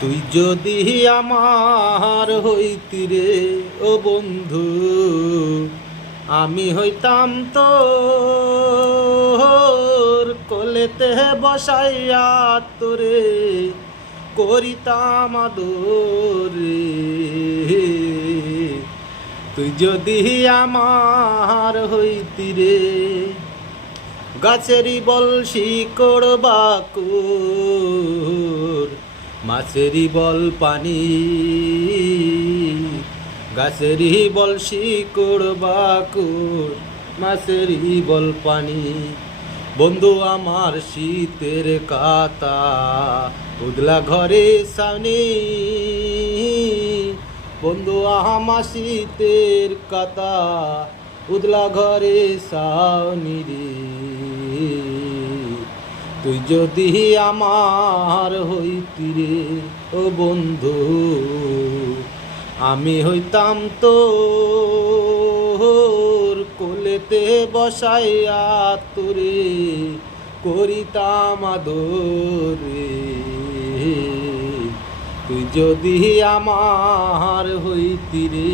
তুই যদি আমার হইতি রে ও বন্ধু, আমি হইতাম তোর কোলেতে বসাইয়া তোরে করিতাম আদর রে। তুই যদি আমার হইতি রে, গাছেরই বল শিকড় বাকুর, মাছেরই বল পানি, গাছেরই বল শিকড় বাকুর, মাছেরই বল পানি। বন্ধু আমার শীতের কাতা, উদলা ঘরে সানি, বন্ধু আমার শীতের কাতা, উদলা ঘরে সানি রে। তুই যদি আমার হইতি রে ও বন্ধু, আমি হইতাম তোর কোলেতে বসাইয়া তোরে করিতাম আদর রে। তুই যদি আমার হইতি রে।